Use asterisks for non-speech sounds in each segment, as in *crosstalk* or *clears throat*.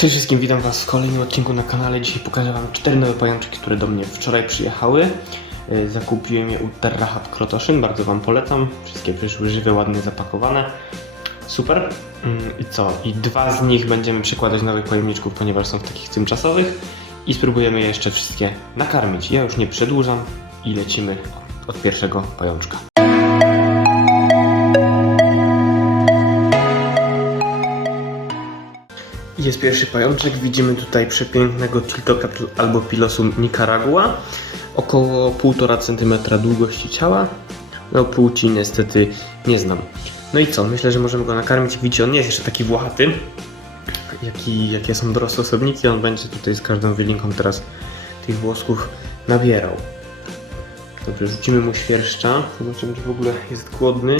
Cześć wszystkim, witam Was w kolejnym odcinku na kanale. Dzisiaj pokażę Wam cztery nowe pajączki, które do mnie wczoraj przyjechały. Yy, Zakupiłem je u Terra Hub Krotoszyn, bardzo Wam polecam. Wszystkie przyszły żywe, ładnie zapakowane. Super. Yy, I co? I dwa z nich będziemy przekładać nowych pojemniczków, ponieważ są w takich tymczasowych. I spróbujemy je jeszcze wszystkie nakarmić. Ja już nie przedłużam i lecimy od pierwszego pajączka. Jest pierwszy pajączek. Widzimy tutaj przepięknego Tiltocatl albo Pilosum nicaragua. Około 1,5 cm długości ciała. No płci niestety nie znam. No i co? Myślę, że możemy go nakarmić. Widzicie, on nie jest jeszcze taki włochaty. Jaki, jakie są dorosłe osobniki. On będzie tutaj z każdą wylinką teraz tych włosków nabierał. Dobrze, rzucimy mu świerszcza. Zobaczymy, czy w ogóle jest głodny.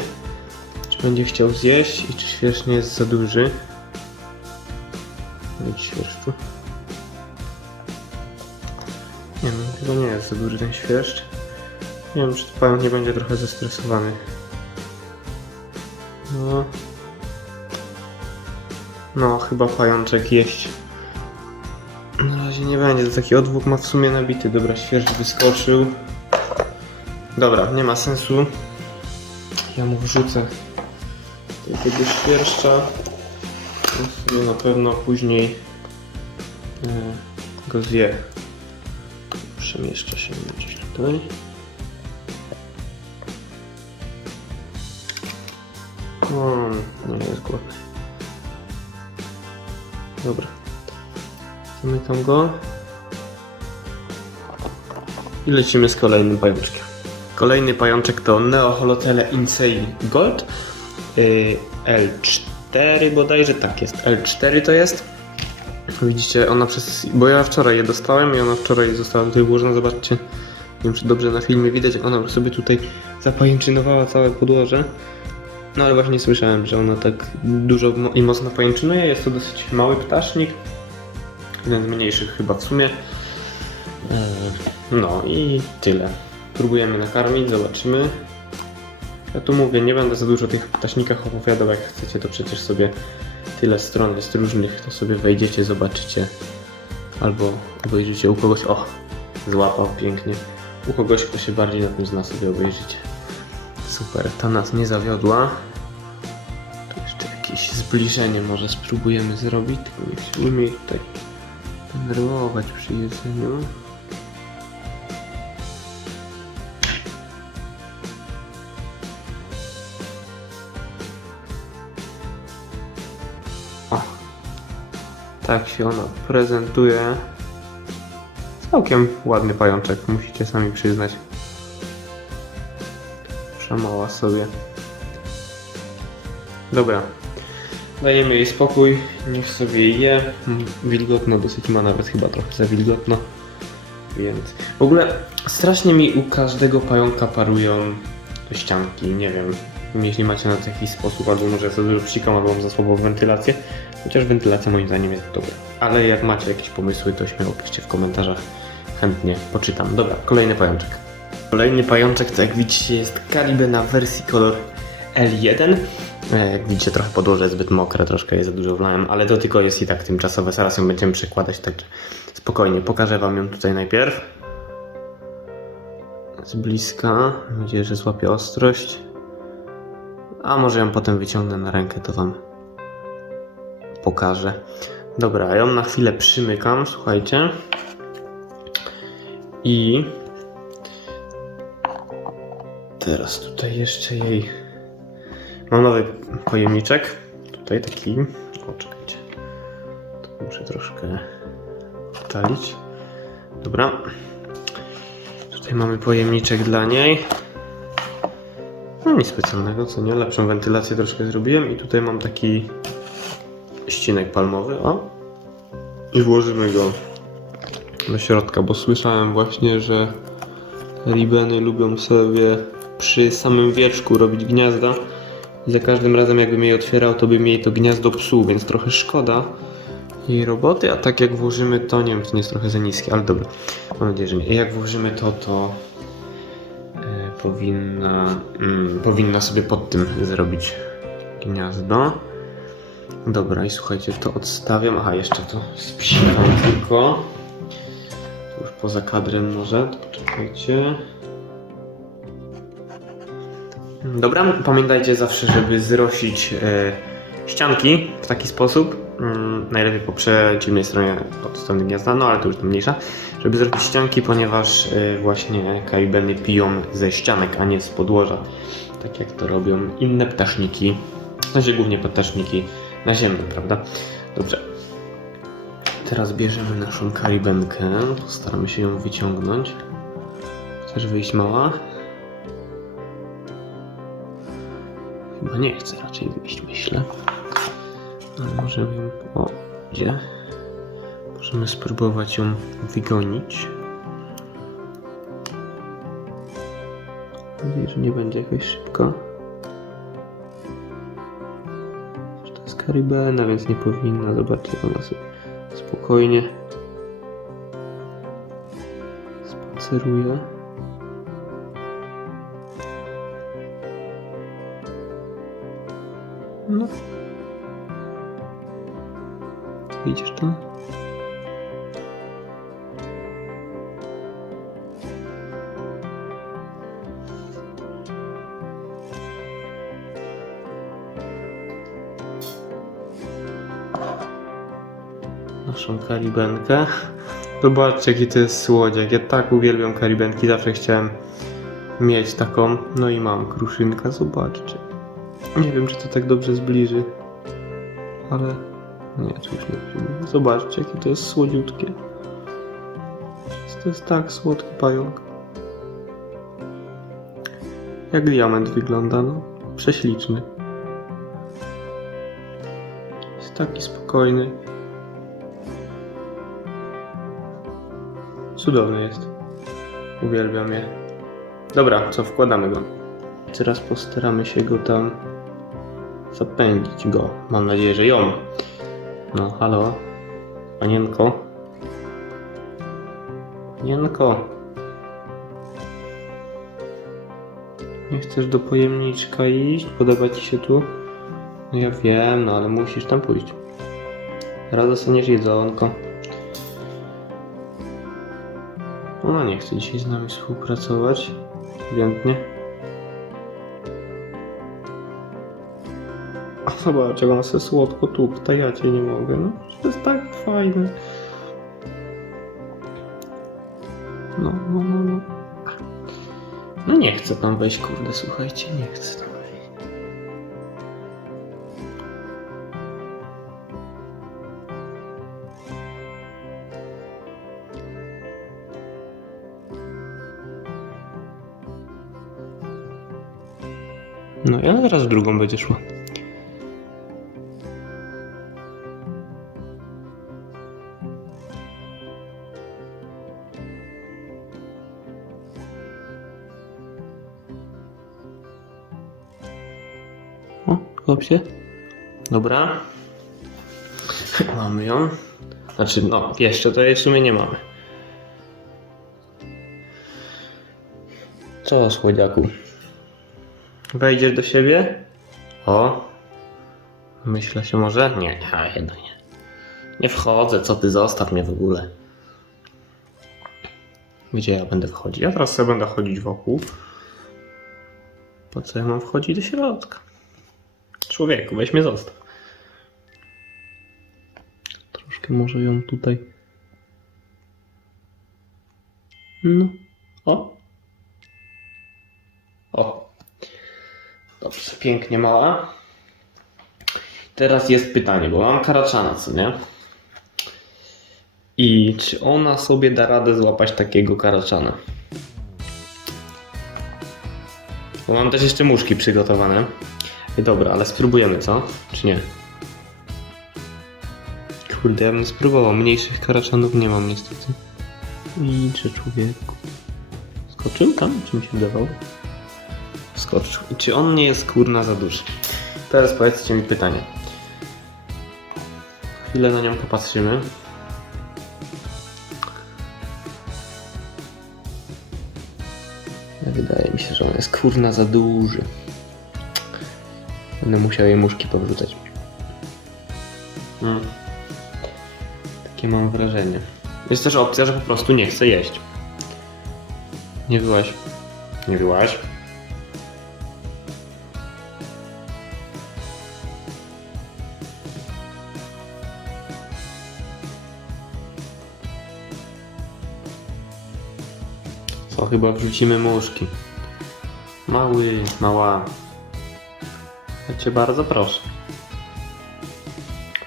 Czy będzie chciał zjeść i czy świerszcz nie jest za duży. Mieć świerszczu. Nie no, chyba nie jest za duży ten świerszcz. Nie wiem, czy pająk nie będzie trochę zestresowany. No. No, chyba pajączek jeść. Na razie nie będzie, to taki odwłok ma w sumie nabity. Dobra, świerszcz wyskoczył. Dobra, nie ma sensu. Ja mu wrzucę tego świerszcza. Sobie na pewno później e, go zje. Przemieszcza się gdzieś tutaj. O, nie jest głodny. Dobra. Zamykam go. I lecimy z kolejnym pajączkiem. Kolejny pajączek to Neoholotele Insane Gold. Yy, L4 bodajże, tak jest. L4 to jest. Widzicie, ona przez... Bo ja wczoraj je dostałem i ona wczoraj została tutaj włożona, zobaczcie. Nie wiem, czy dobrze na filmie widać, ona sobie tutaj zapajęczynowała całe podłoże. No ale właśnie słyszałem, że ona tak dużo i mocno pajęczynuje. Jest to dosyć mały ptasznik. Jeden z mniejszych chyba w sumie. Eee, No i tyle. Próbujemy nakarmić, zobaczymy. Ja tu mówię, nie będę za dużo tych ptaśnikach opowiadał, jak chcecie to przecież sobie tyle stron jest różnych, to sobie wejdziecie, zobaczycie. Albo obejrzycie u kogoś, o, złapał pięknie. U kogoś, kto się bardziej na tym zna, sobie obejrzycie. Super, ta nas nie zawiodła. Tu jeszcze jakieś zbliżenie może spróbujemy zrobić, tylko nie chciałbym jej tutaj denerwować przy jedzeniu. Tak się ona prezentuje. Całkiem ładny pajączek, musicie sami przyznać. Przemała sobie. Dobra. Dajemy jej spokój, niech sobie je. Wilgotno dosyć ma nawet chyba trochę za wilgotno. Więc w ogóle strasznie mi u każdego pająka parują ścianki, nie wiem. Jeśli macie na to jakiś sposób, albo może za dużo psikam, albo mam za słabą wentylację. Chociaż wentylacja moim zdaniem jest dobra. Ale jak macie jakieś pomysły, to śmiało piszcie w komentarzach. Chętnie poczytam. Dobra, kolejny pajączek. Kolejny pajączek to jak widzicie jest Caribe na wersji kolor L1. E, Jak widzicie trochę podłoże jest zbyt mokre, troszkę je za dużo wlałem, ale to tylko jest i tak tymczasowe. Zaraz ją będziemy przekładać, także spokojnie. Pokażę Wam ją tutaj najpierw. Z bliska. Mam nadzieję, że złapie ostrość. A może ją potem wyciągnę na rękę, to Wam pokażę. Dobra, ją na chwilę przymykam, słuchajcie. I teraz tutaj jeszcze jej. Mam nowy pojemniczek. Tutaj taki. O. To muszę troszkę odtalić. Dobra. Tutaj mamy pojemniczek dla niej. No nic specjalnego, co nie? Lepszą wentylację troszkę zrobiłem i tutaj mam taki ścinek palmowy, o. I włożymy go do środka, bo słyszałem właśnie, że ribeny lubią sobie przy samym wieczku robić gniazda i za każdym razem jakbym jej otwierał, to bym jej to gniazdo psuł, więc trochę szkoda jej roboty, a tak jak włożymy to, nie wiem, to nie jest trochę za niskie, ale dobra, mam nadzieję, że nie. Jak włożymy to, to e, powinna, mm, powinna sobie pod tym zrobić gniazdo. Dobra, i słuchajcie, to odstawiam. Aha, jeszcze to spsikam tylko. To już poza kadrem może, to poczekajcie. Dobra, pamiętajcie zawsze, żeby zrosić e, ścianki w taki sposób. Mm, najlepiej po przeciwnej stronie od strony gniazda, no ale to już tam mniejsza. Żeby zrobić ścianki, ponieważ e, właśnie karibeny piją ze ścianek, a nie z podłoża. Tak jak to robią inne ptaszniki. Znaczy głównie ptaszniki naziemne, prawda? Dobrze. Teraz bierzemy naszą karibenkę. Postaramy się ją wyciągnąć. Chcesz wyjść mała? Chyba nie chce raczej wyjść, myślę. Ale możemy ją... O, gdzie? Możemy spróbować ją wygonić. Mam nadzieję, że nie będzie jakoś szybko. Karibena, więc nie powinna. Zobaczcie, jak ona sobie spokojnie spaceruje. No. Widzisz to? Naszą karibenkę. Zobaczcie, jaki to jest słodziak. Ja tak uwielbiam karibenki, zawsze chciałem mieć taką. No i mam kruszynka, zobaczcie. Nie wiem, czy to tak dobrze zbliży, ale nie, to już nie. Zobaczcie, jakie to jest słodziutkie. To jest tak słodki pająk. Jak diament wygląda, no. Prześliczny. Jest taki spokojny. Cudowny jest. Uwielbiam je. Dobra, co wkładamy go. Teraz postaramy się go tam zapędzić go. Mam nadzieję, że ją. No, halo. Panienko. Panienko. Nie chcesz do pojemniczka iść? Podoba ci się tu? No ja wiem, no ale musisz tam pójść. Raz dostaniesz jedzonko. Ona nie chce dzisiaj z nami współpracować. Ewidentnie. A Zobacz, jak ona sobie słodko tupta, ja cię nie mogę. No, to jest tak fajne. No, no, no, no. No nie chcę tam wejść, kurde, słuchajcie, nie chcę tam drugą będzie szła. O, chłop się. Dobra. Mamy ją. Znaczy, no, jeszcze to jej w sumie nie mamy. Co, słodziaku? Wejdziesz do siebie? O. Myślę się może? Nie, nie, jednak nie. Nie wchodzę, co ty, zostaw mnie w ogóle. Gdzie ja będę wchodzić? Ja teraz sobie będę chodzić wokół. Po co ja mam wchodzić do środka? Człowieku, weź mnie zostaw. Troszkę może ją tutaj. No. O. O. Dobrze, pięknie mała. Teraz jest pytanie, bo mam karaczana, co nie? I czy ona sobie da radę złapać takiego karaczana? Bo mam też jeszcze muszki przygotowane. I dobra, ale spróbujemy, co? Czy nie? Kurde, ja bym spróbował. Mniejszych karaczanów nie mam niestety. Idźże człowieku. Skoczył tam? Czy mi się wydawało? Skoczył. Czy on nie jest kurna za duży? Teraz powiedzcie mi pytanie. Chwilę na nią popatrzymy. Wydaje mi się, że on jest kurna za duży. Będę musiał jej muszki powrzucać. Mm. Takie mam wrażenie. Jest też opcja, że po prostu nie chce jeść. Nie byłaś. Nie byłaś. Co, chyba wrzucimy muszki. Mały, mała. Ja cię bardzo proszę.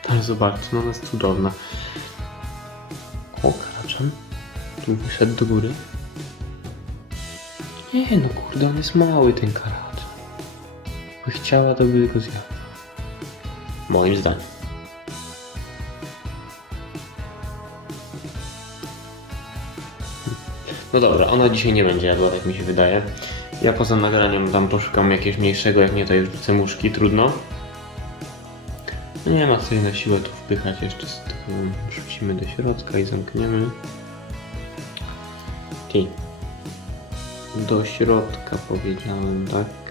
Ale zobaczcie, no ona jest cudowna. O, karaczan. Tu wyszedł do góry. Nie no kurde, on jest mały ten karacz. By chciała, to by go zjadła. Moim zdaniem. No dobra, ona dzisiaj nie będzie jadła, tak mi się wydaje. Ja poza nagraniem tam poszukam jakiegoś mniejszego, jak nie to już wrzucę muszki, trudno. No nie ma co jej na siłę tu wpychać, jeszcze z tego wrzucimy do środka i zamkniemy. Ty. Do środka powiedziałem, tak?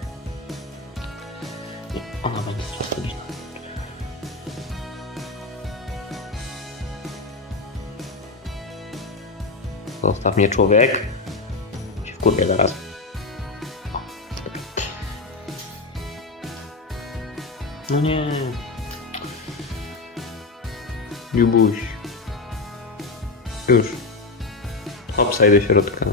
Zostaw mnie człowiek. Się wkurwię zaraz. No nie. Jubuś. Już. Obsaj do środka.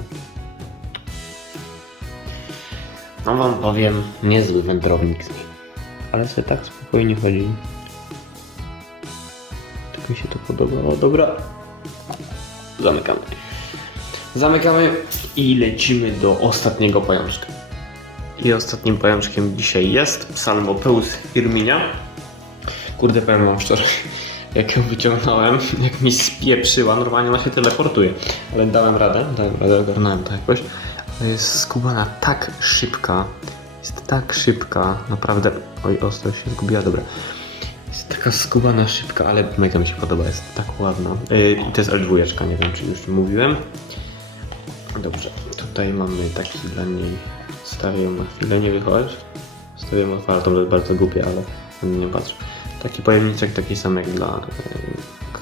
No wam powiem, niezły wędrownik z nim. Ale sobie tak spokojnie chodzi. Tak mi się to podobało. Dobra. Zamykamy. Zamykamy i lecimy do ostatniego pajączka. I ostatnim pajączkiem dzisiaj jest Psalmopeus firminia. Kurde, powiem wam szczerze, *laughs* jak ją wyciągnąłem, *laughs* jak mi spieprzyła, normalnie ona się teleportuje. Ale dałem radę, dałem radę, ogarnąłem to jakoś. Ale jest skubana tak szybka, jest tak szybka, naprawdę, oj, ostro się zgubiła, dobra. Jest taka skubana szybka, ale mega mi się podoba, jest tak ładna. Yy, I to jest L2, nie wiem czy już mówiłem. Dobrze, tutaj mamy taki dla niej, stawię ją na chwilę, nie wychodź. Stawię ją otwartą, to jest bardzo głupie, ale nie patrzę. Taki pojemniczek, taki sam jak dla,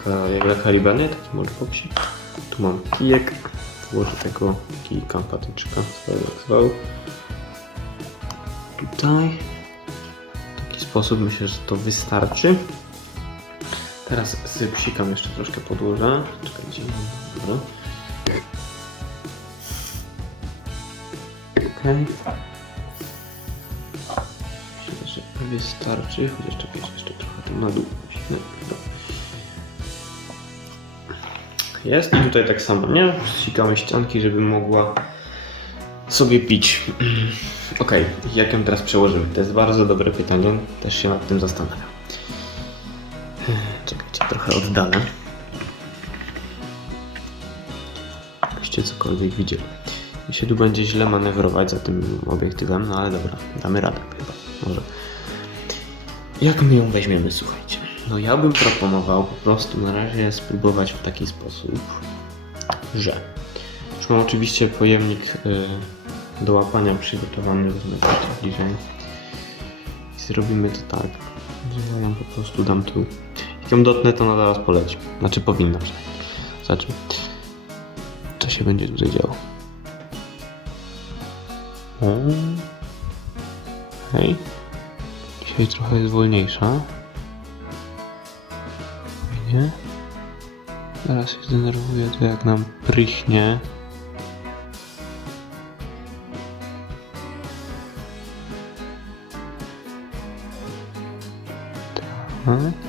e, jak dla Karibany, taki molboxik. Tu mam kijek, włożę tego kijka, patyczka, zwał. Tutaj. W taki sposób myślę, że to wystarczy. Teraz z psikam jeszcze troszkę podłożę. Czekajcie, dobra. Okej. Myślę, że wystarczy, chociaż czekaj, jeszcze trochę tam na dół. No. Jest i tutaj tak samo, nie? Ścikamy ścianki, żeby mogła sobie pić. *clears throat* Okej, jak ją teraz przełożymy? To jest bardzo dobre pytanie, też się nad tym zastanawiam. *clears throat* Czekajcie, trochę oddalę. Byście cokolwiek widzieli. Mi się tu będzie źle manewrować za tym obiektywem, no ale dobra, damy radę chyba. Może. Jak my ją weźmiemy, słuchajcie? No ja bym proponował po prostu na razie spróbować w taki sposób, że już mam oczywiście pojemnik y, do łapania przygotowany, wezmę to bliżej. I zrobimy to tak, że ja ją po prostu dam tu. Jak ją dotnę, to ona zaraz poleci. Znaczy powinna przynajmniej. Zobaczmy, co się będzie tutaj działo. Hej. Dzisiaj trochę jest wolniejsza. Nie? Zaraz się zdenerwuję, to jak nam prychnie. Tak.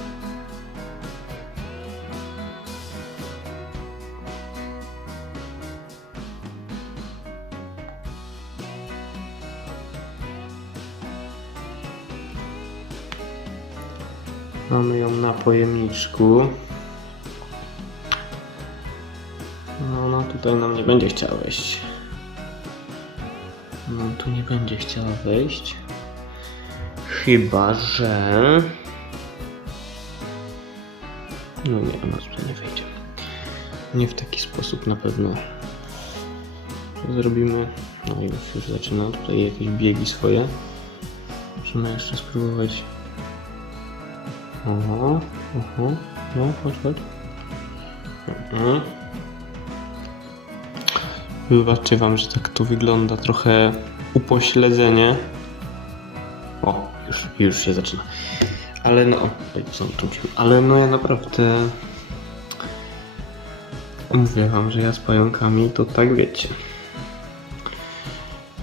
Pojemniczku. No ona tutaj nam nie będzie chciała wejść. No tu nie będzie chciała wejść. Chyba, że... No nie, ona tutaj nie wejdzie. Nie w taki sposób na pewno. Zrobimy... No już, już zaczyna tutaj jakieś biegi swoje. Możemy jeszcze spróbować Oho. Mhm. No, chodź, chodź. Mhm. Wybaczcie wam, że tak to wygląda trochę upośledzenie. O, już, już się zaczyna. Ale no, co tu ale no ja naprawdę mówię wam, że ja z pająkami to tak wiecie.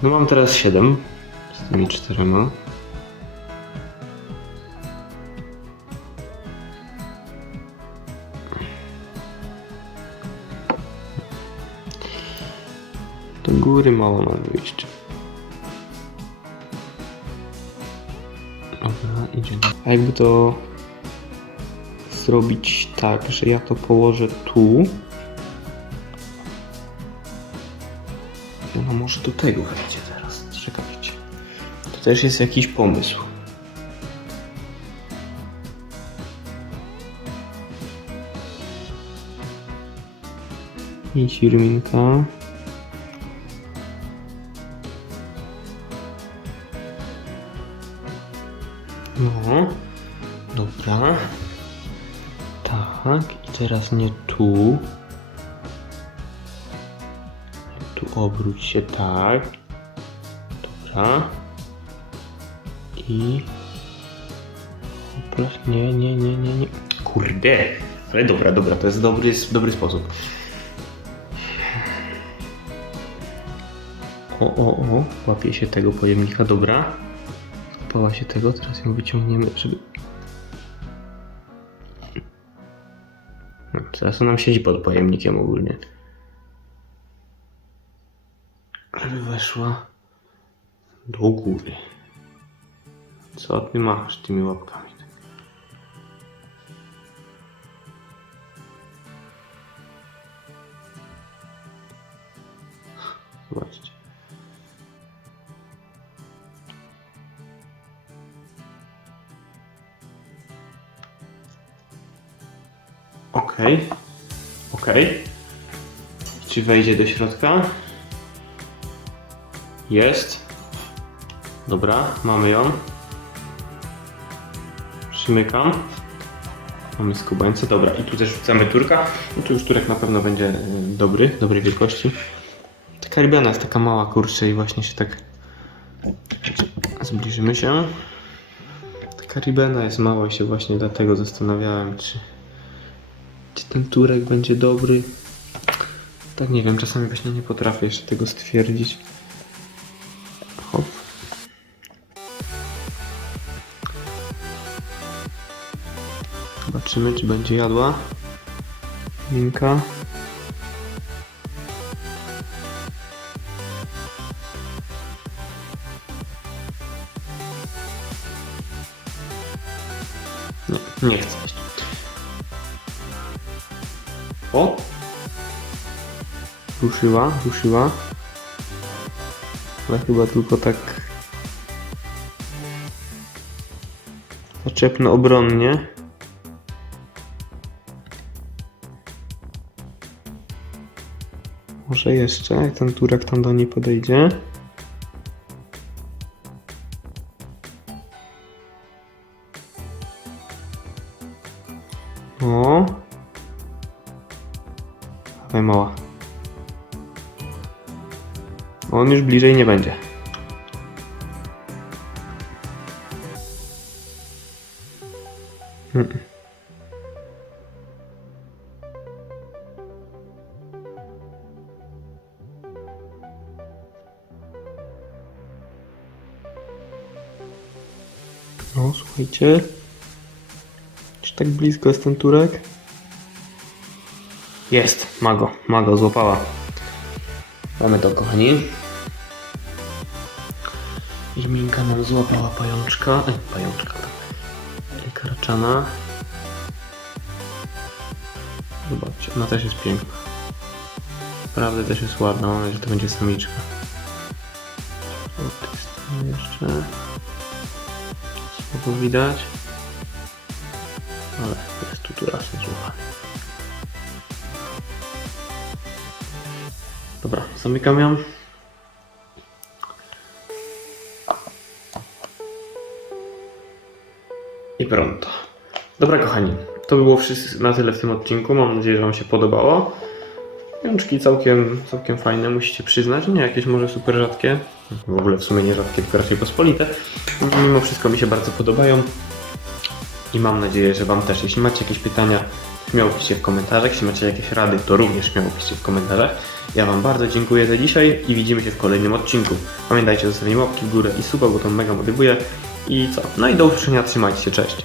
No mam teraz 7 z tymi czterema. Góry mało mam wyjść. Dobra, idzie. A jakby to zrobić tak, że ja to położę tu. No może do tego wejdzie teraz. Czekajcie. To też jest jakiś pomysł. I firminka. Teraz nie tu. Tu obróć się tak. Dobra. I... Opla... Nie, nie, nie, nie, nie. Kurde. Ale dobra, dobra, to jest dobry, dobry sposób. O, o, o, łapie się tego pojemnika, dobra. Złapała się tego, teraz ją wyciągniemy, żeby... teraz ona nam siedzi pod pojemnikiem ogólnie. Żeby weszła do góry. Co ty masz tymi łapkami? Okej. Okej. Czy wejdzie do środka? Jest. Dobra, mamy ją. Przymykam. Mamy skubańce, dobra. I tu też wrzucamy turka. I tu już turek na pewno będzie y, dobry, dobrej wielkości. Ta karibiana jest taka mała, kurczę, i właśnie się tak... Zbliżymy się. Ta karibena jest mała i się właśnie dlatego zastanawiałem, czy... Czy ten turek będzie dobry? Tak nie wiem, czasami właśnie nie potrafię jeszcze tego stwierdzić. Hop. Zobaczymy, czy będzie jadła. Minka. Ruszyła, ruszyła. Ale chyba tylko tak zaczepno obronnie. Może jeszcze, jak ten turek tam do niej podejdzie. O. On już bliżej nie będzie. Mm. No, słuchajcie. Czy tak blisko jest ten turek? Jest, mago, mago złapała. Mamy to, kochani. Irminka nam złapała pajączka. E, pajączka, tak. I Karaczana. Zobaczcie, ona też jest piękna. Naprawdę też jest ładna, mam nadzieję, że to będzie samiczka. Jeszcze. Słabo widać. Ale jest tu tu raz złapany. Dobra, zamykam ją. I pronto. Dobra, kochani. to by było wszystko na tyle w tym odcinku. Mam nadzieję, że Wam się podobało. Pajączki całkiem, całkiem fajne, musicie przyznać. Nie jakieś może super rzadkie. W ogóle w sumie nie rzadkie, tylko raczej pospolite. Mimo wszystko mi się bardzo podobają. I mam nadzieję, że Wam też. Jeśli macie jakieś pytania, śmiało piszcie w komentarzach. Jeśli macie jakieś rady, to również śmiało piszcie w komentarzach. Ja Wam bardzo dziękuję za dzisiaj i widzimy się w kolejnym odcinku. Pamiętajcie o zostawieniu łapki w górę i suba, bo to mega motywuje. I co? No i do usłyszenia, trzymajcie się, cześć.